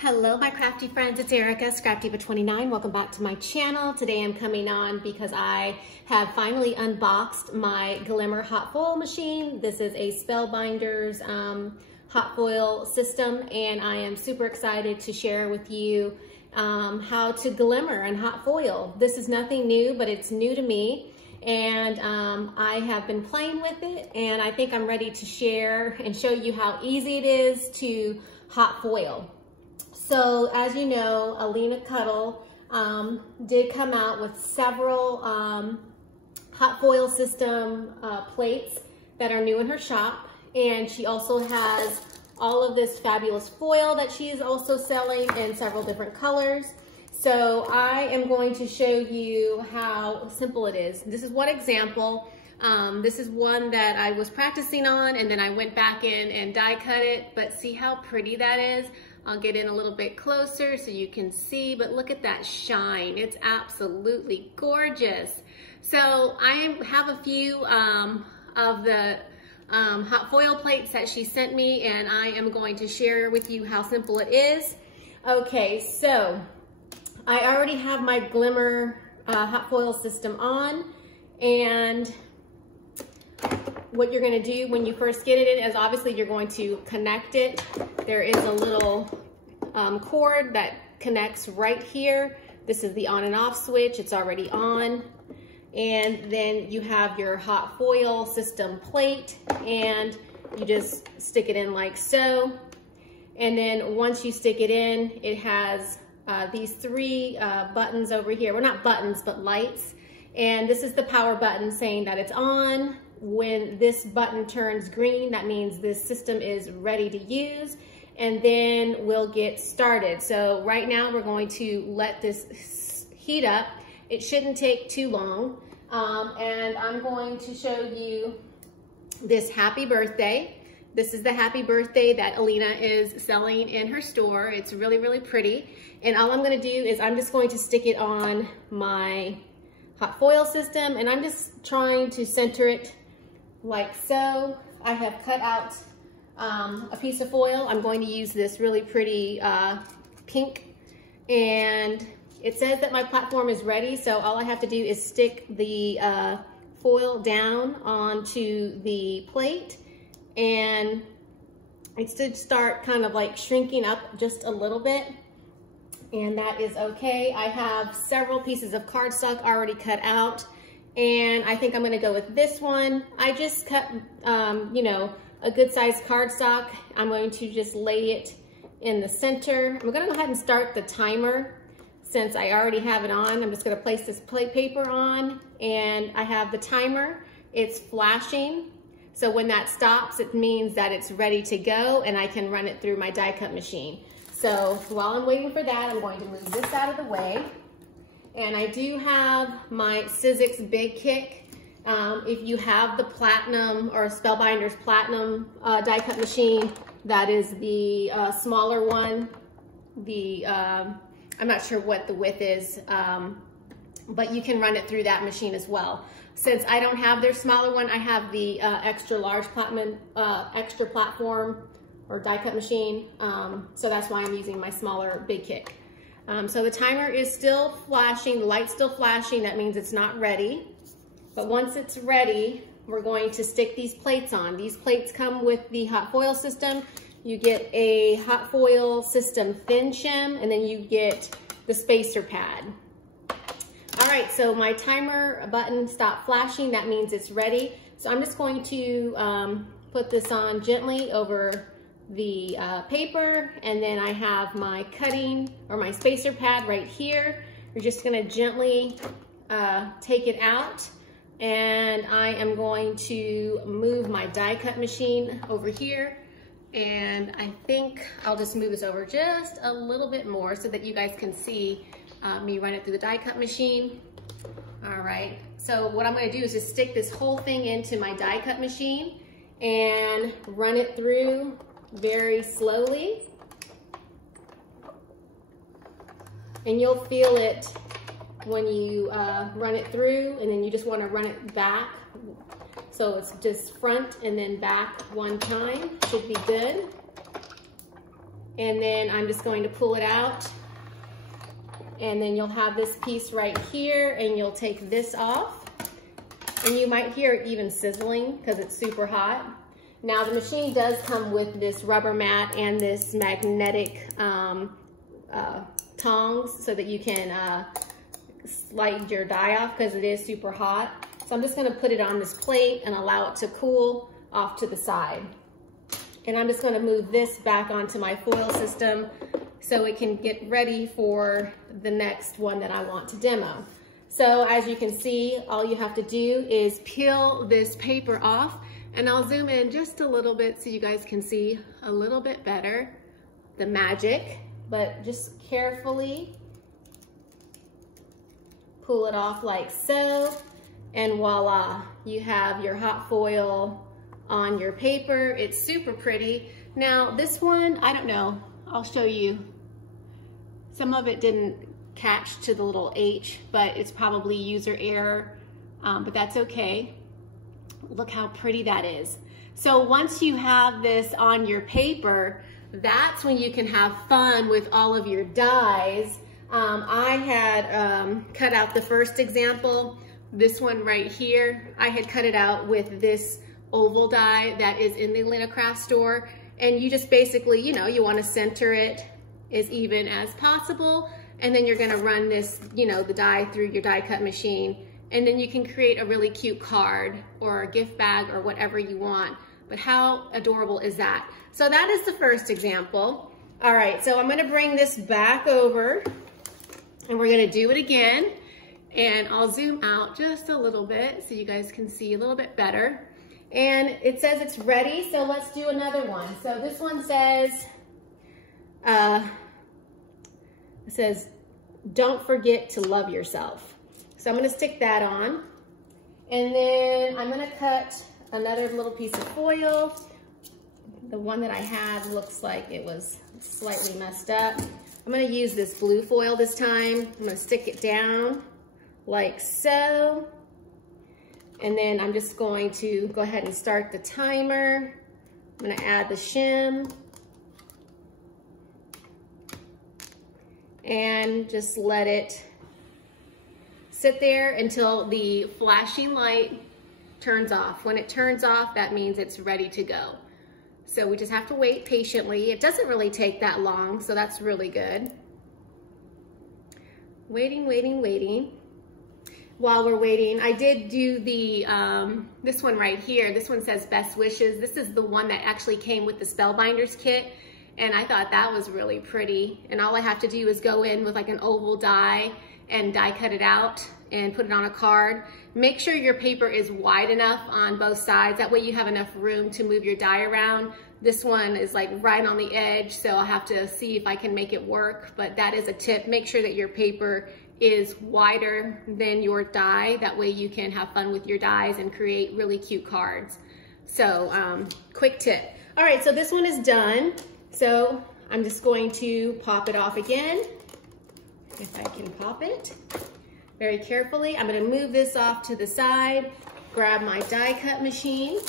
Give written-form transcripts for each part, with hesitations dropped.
Hello my crafty friends, it's Erica, Scrapdiva29. Welcome back to my channel. Today I'm coming on because I have finally unboxed my Glimmer hot foil machine. This is a Spellbinders hot foil system, and I am super excited to share with you how to glimmer and hot foil. This is nothing new, but it's new to me, and I have been playing with it, and I think I'm ready to share and show you how easy it is to hot foil. So as you know, Alina did come out with several hot foil system plates that are new in her shop, and she also has all of this fabulous foil that she is also selling in several different colors. So I am going to show you how simple it is. This is one example. This is one that I was practicing on, and then I went back in and die cut it, but see how pretty that is? I'll get in a little bit closer so you can see, but look at that shine. It's absolutely gorgeous. So I have a few of the hot foil plates that she sent me, and I am going to share with you how simple it is. Okay, so I already have my Glimmer hot foil system on, and what you're gonna do when you first get it in is obviously you're going to connect it. There is a little cord that connects right here. This is the on and off switch. It's already on. And then you have your hot foil system plate, and you just stick it in like so. And then once you stick it in, it has these three buttons over here. Well, not buttons, but lights. And this is the power button saying that it's on. When this button turns green, that means this system is ready to use, and then we'll get started. So right now we're going to let this heat up. It shouldn't take too long, and I'm going to show you this happy birthday. This is the happy birthday that Alina is selling in her store. It's really, really pretty, and all I'm going to do is I'm just going to stick it on my hot foil system, and I'm just trying to center it like so. I have cut out a piece of foil. I'm going to use this really pretty pink, and it says that my platform is ready, so all I have to do is stick the foil down onto the plate, and it should start kind of like shrinking up just a little bit, and that is okay. I have several pieces of cardstock already cut out, and I think I'm gonna go with this one. I just cut, you know, a good sized cardstock. I'm going to just lay it in the center. I'm gonna go ahead and start the timer since I already have it on. I'm just gonna place this plate paper on, and I have the timer. It's flashing. So when that stops, it means that it's ready to go, and I can run it through my die cut machine. So while I'm waiting for that, I'm going to move this out of the way. And I do have my Sizzix Big Kick. If you have the Platinum or Spellbinders Platinum die cut machine, that is the smaller one. I'm not sure what the width is, but you can run it through that machine as well. Since I don't have their smaller one, I have the extra large Platinum, extra platform or die cut machine. So that's why I'm using my smaller Big Kick. So the timer is still flashing, the light's still flashing, that means it's not ready. But once it's ready, we're going to stick these plates on. These plates come with the hot foil system. You get a hot foil system thin shim, and then you get the spacer pad. All right, so my timer button stopped flashing, that means it's ready. So I'm just going to put this on gently over the paper, and then I have my cutting or my spacer pad right here. You're just gonna gently take it out, and I am going to move my die cut machine over here, and I think I'll just move this over just a little bit more so that you guys can see me run it through the die cut machine. All right, so what I'm gonna do is just stick this whole thing into my die cut machine and run it through very slowly, and you'll feel it when you run it through, and then you just want to run it back, so it's just front and then back one time. Should be good. And then I'm just going to pull it out. And then you'll have this piece right here, and you'll take this off. And you might hear it even sizzling because it's super hot. Now the machine does come with this rubber mat and this magnetic tongs so that you can slide your dye off because it is super hot. So I'm just gonna put it on this plate and allow it to cool off to the side. And I'm just gonna move this back onto my foil system so it can get ready for the next one that I want to demo. So as you can see, all you have to do is peel this paper off, and I'll zoom in just a little bit so you guys can see a little bit better the magic, but just carefully pull it off like so, and voila, you have your hot foil on your paper. It's super pretty. Now this one, I don't know, I'll show you. Some of it didn't catch to the little H, but it's probably user error, but that's okay. Look how pretty that is. So once you have this on your paper, that's when you can have fun with all of your dies. I had cut out the first example, this one right here. I had cut it out with this oval die that is in the Alina craft store. And you just basically, you know, you want to center it as even as possible. And then you're gonna run this, you know, the die through your die cut machine. And then you can create a really cute card or a gift bag or whatever you want. But how adorable is that? So that is the first example. All right, so I'm gonna bring this back over and we're gonna do it again. And I'll zoom out just a little bit so you guys can see a little bit better. And it says it's ready, so let's do another one. So this one says, don't forget to love yourself. So I'm gonna stick that on. And then I'm gonna cut another little piece of foil. The one that I had looks like it was slightly messed up. I'm gonna use this blue foil this time. I'm gonna stick it down like so. And then I'm just going to go ahead and start the timer. I'm gonna add the shim. And just let it sit there until the flashing light turns off. When it turns off, that means it's ready to go. So we just have to wait patiently. It doesn't really take that long, so that's really good. Waiting, waiting, waiting. While we're waiting, I did do the, this one right here. This one says best wishes. This is the one that actually came with the Spellbinders kit. And I thought that was really pretty. And all I have to do is go in with like an oval die and die cut it out and put it on a card. Make sure your paper is wide enough on both sides. That way you have enough room to move your die around. This one is like right on the edge, so I'll have to see if I can make it work. But that is a tip. Make sure that your paper is wider than your die. That way you can have fun with your dies and create really cute cards. So quick tip. All right, so this one is done. So I'm just going to pop it off again, if I can pop it very carefully. I'm gonna move this off to the side, grab my die cut machine,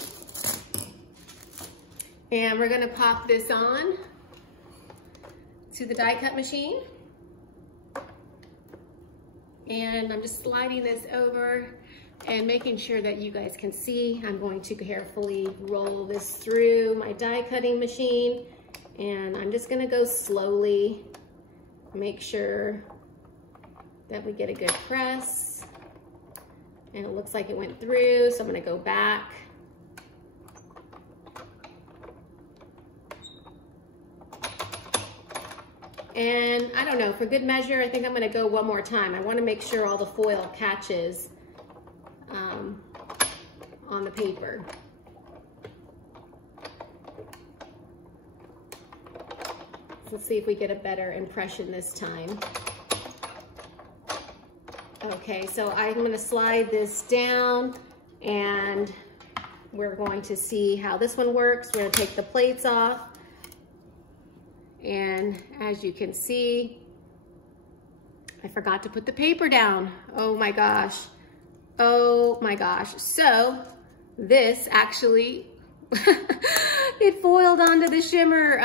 and we're gonna pop this on to the die cut machine. And I'm just sliding this over and making sure that you guys can see. I'm going to carefully roll this through my die cutting machine. And I'm just gonna go slowly, make sure that we get a good press. And it looks like it went through, so I'm gonna go back. And I don't know, for good measure, I think I'm gonna go one more time. I wanna make sure all the foil catches on the paper. Let's see if we get a better impression this time. Okay, so I'm gonna slide this down and we're going to see how this one works. We're gonna take the plates off. And as you can see, I forgot to put the paper down. Oh my gosh. Oh my gosh. So this actually It foiled onto the shimmer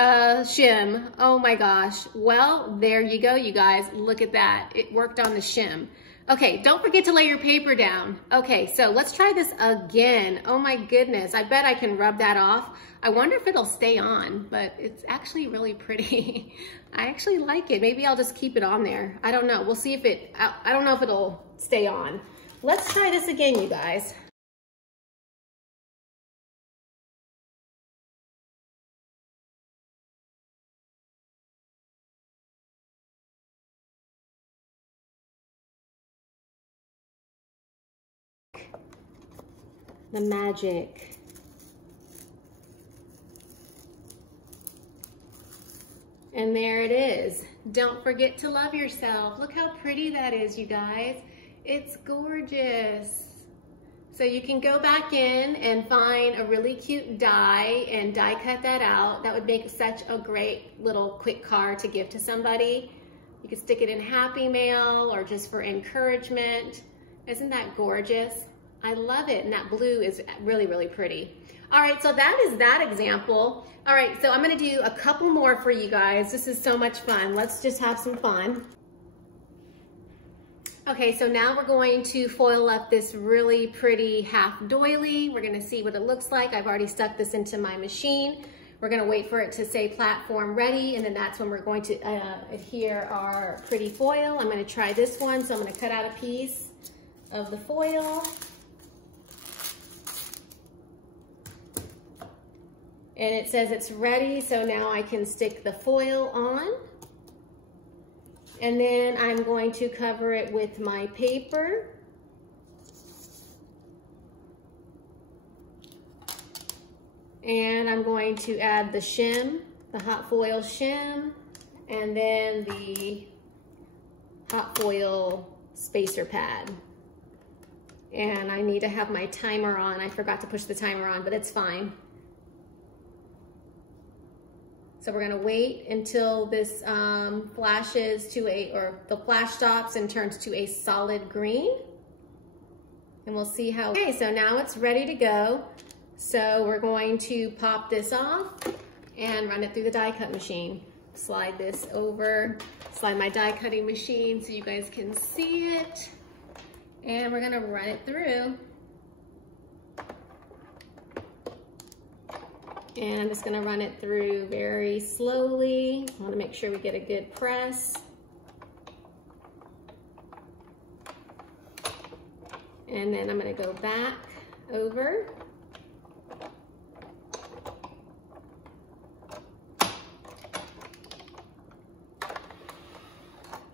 shim. Oh my gosh. Well, there you go, you guys. Look at that. It worked on the shim. Okay, don't forget to lay your paper down. Okay, so let's try this again. Oh my goodness. I bet I can rub that off. I wonder if it'll stay on, but it's actually really pretty. I actually like it. Maybe I'll just keep it on there. I don't know. We'll see if it, I don't know if it'll stay on. Let's try this again, you guys. The magic. And there it is. Don't forget to love yourself. Look how pretty that is, you guys. It's gorgeous. So you can go back in and find a really cute die and die cut that out. That would make such a great little quick card to give to somebody. You could stick it in Happy Mail or just for encouragement. Isn't that gorgeous? I love it, and that blue is really, really pretty. All right, so that is that example. All right, so I'm gonna do a couple more for you guys. This is so much fun. Let's just have some fun. Okay, so now we're going to foil up this really pretty half doily. We're gonna see what it looks like. I've already stuck this into my machine. We're gonna wait for it to say platform ready, and then that's when we're going to adhere our pretty foil. I'm gonna try this one, so I'm gonna cut out a piece of the foil. And it says it's ready, so now I can stick the foil on. And then I'm going to cover it with my paper. And I'm going to add the shim, the hot foil shim, and then the hot foil spacer pad. And I need to have my timer on. I forgot to push the timer on, but it's fine. So we're gonna wait until this flashes to or the flash stops and turns to a solid green. And we'll see how, okay, so now it's ready to go. So we're going to pop this off and run it through the die cut machine. Slide this over, slide my die cutting machine so you guys can see it. And we're gonna run it through. And I'm just gonna run it through very slowly. I wanna make sure we get a good press. And then I'm gonna go back over.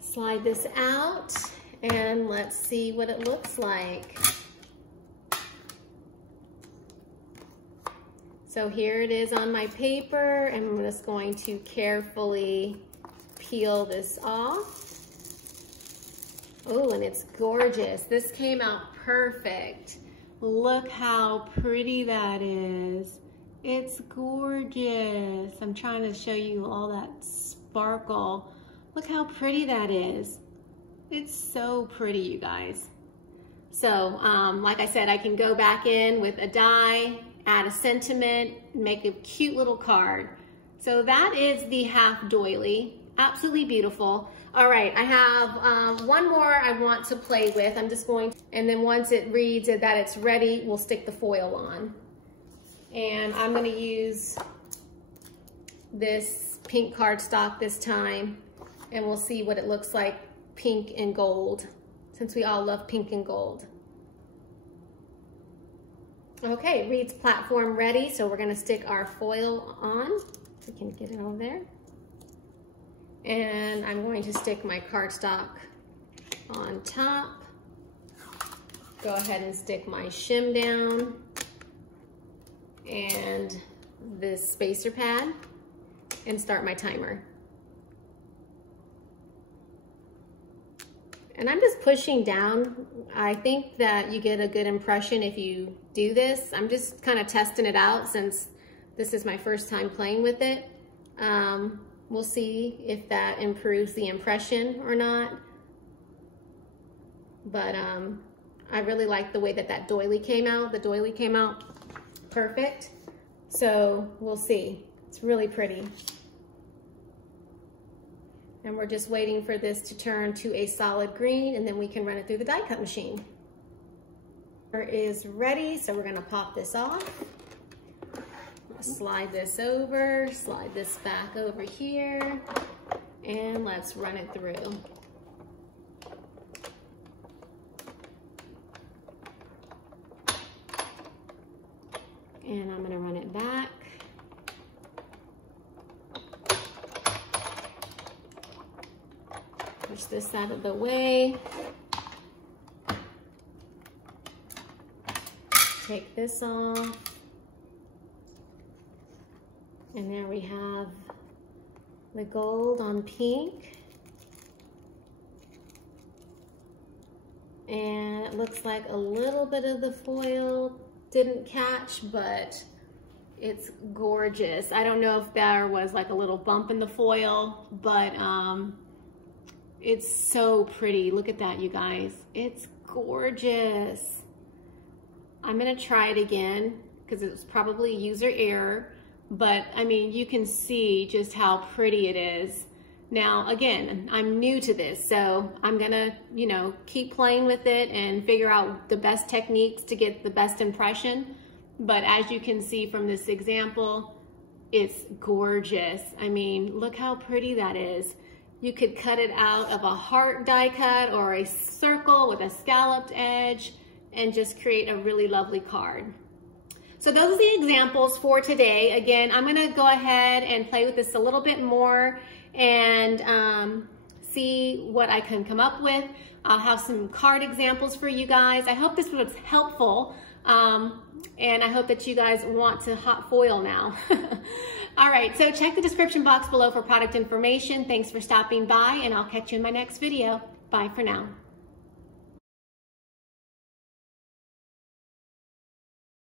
Slide this out, and let's see what it looks like. So here it is on my paper, and I'm just going to carefully peel this off. Oh, and it's gorgeous. This came out perfect. Look how pretty that is. It's gorgeous. I'm trying to show you all that sparkle. Look how pretty that is. It's so pretty, you guys. So, like I said, I can go back in with a die, add a sentiment, make a cute little card. So that is the half doily. Absolutely beautiful. All right, I have one more I want to play with. I'm just going, and then once it reads that it's ready, we'll stick the foil on. And I'm gonna use this pink cardstock this time, and we'll see what it looks like, pink and gold, since we all love pink and gold. Okay, it reads platform ready, so we're gonna stick our foil on. We can get it over there. And I'm going to stick my cardstock on top. Go ahead and stick my shim down and this spacer pad and start my timer. And I'm just pushing down. I think that you get a good impression if you do this. I'm just kind of testing it out since this is my first time playing with it. We'll see if that improves the impression or not. But I really like the way that that doily came out. The doily came out perfect. So we'll see. It's really pretty. And we're just waiting for this to turn to a solid green, and then we can run it through the die cut machine. It is ready, so we're gonna pop this off. Slide this over, slide this back over here, and let's run it through. And I'm gonna run it back. Push this out of the way. Take this off. And there we have the gold on pink. And it looks like a little bit of the foil didn't catch, but it's gorgeous. I don't know if there was like a little bump in the foil, but it's so pretty. Look at that, you guys. It's gorgeous. I'm gonna try it again because it was probably user error, but I mean, you can see just how pretty it is. Now, again, I'm new to this, so I'm gonna, you know, keep playing with it and figure out the best techniques to get the best impression. But as you can see from this example, it's gorgeous. I mean, look how pretty that is. You could cut it out of a heart die cut or a circle with a scalloped edge and just create a really lovely card. So those are the examples for today. Again, I'm gonna go ahead and play with this a little bit more and see what I can come up with. I'll have some card examples for you guys. I hope this was helpful. And I hope that you guys want to hot foil now. All right, so check the description box below for product information. Thanks for stopping by, and I'll catch you in my next video. Bye for now.